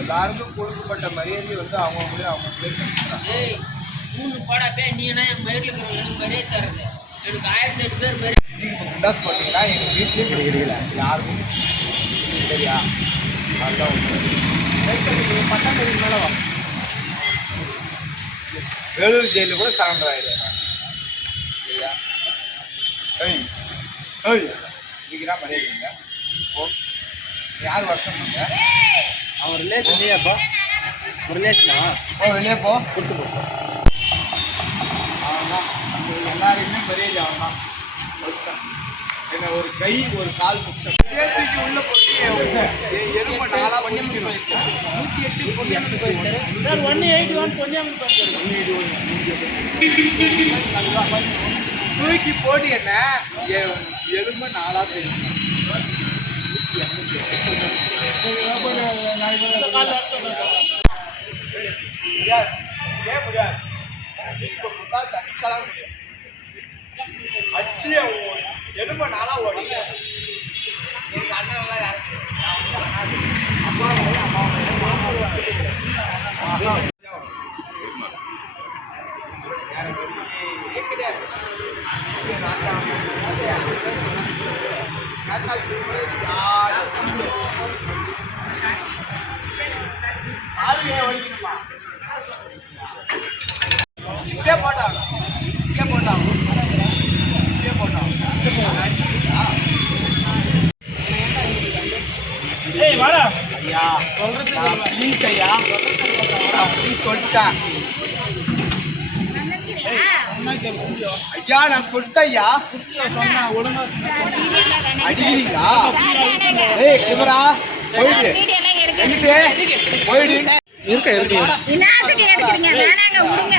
எல்லாருக்கும் கொடுக்கப்பட்ட மரியாதை வந்து செலுத்துறாங்க ஏய் மூணு போடா பே நீ என்ன என் மயிரில் இருக்கிற எனக்கு மரியாதை தரது எனக்கு ஆயிரத்தி எட்டு பேர் மரியாதை குண்டாஸ் போட்டிங்கன்னா எங்கள் வீட்லேயும் கிடைக்கிறீங்களா யாருக்கும் சரியா அதுதான் பத்தாம் தேதி மேலே வா. வேலூர் ஜெயிலில் கூட சரண்டர் ஆகிடுவேன் சரியா ஏய் ஏய் இன்னைக்கு தான் மரியாதைங்க ஓ யார் வருஷம் பண்ணுங்க அவன் ரிலேஷன் நீயாப்பா ரிலேஷனா ஓ வெளியே போ கொடுத்து போ அவன்தான் நம்ம எல்லாருக்குமே மரியாதை. என்ன ஒரு கை ஒரு கால் முச்சம் உள்ள போட்டு எ- எருமை நாளா பண்ணிக்கணும் சார் ஒன் எயிட்டி ஒன் பொன்னியாமன் தூக்கி போட்டு என்ன? எ- நாளா தெரியும் ஏன் முடியாது எலும்பு நாளா ஓடி அண்ணன் அண்ணன்லாம் யாரும் அப்பா அம்மா இதே போட்டாங்க இதே போட்டாங்க இதே போட்டாங்க ஐயா. நான் ப்ளீஸ் ஐயா. நான் ப்ளீஸ் சொல்லிட்டேன். ஐயா நான் சொல்லிட்டேன் ஐயா. அடிக்கிறீங்களா? ஏய் குமரா போயிடு. போயிடு. இருக்க இருக்கு என்னத்துக்கு எடுக்கிறீங்க? வேணாங்க விடுங்க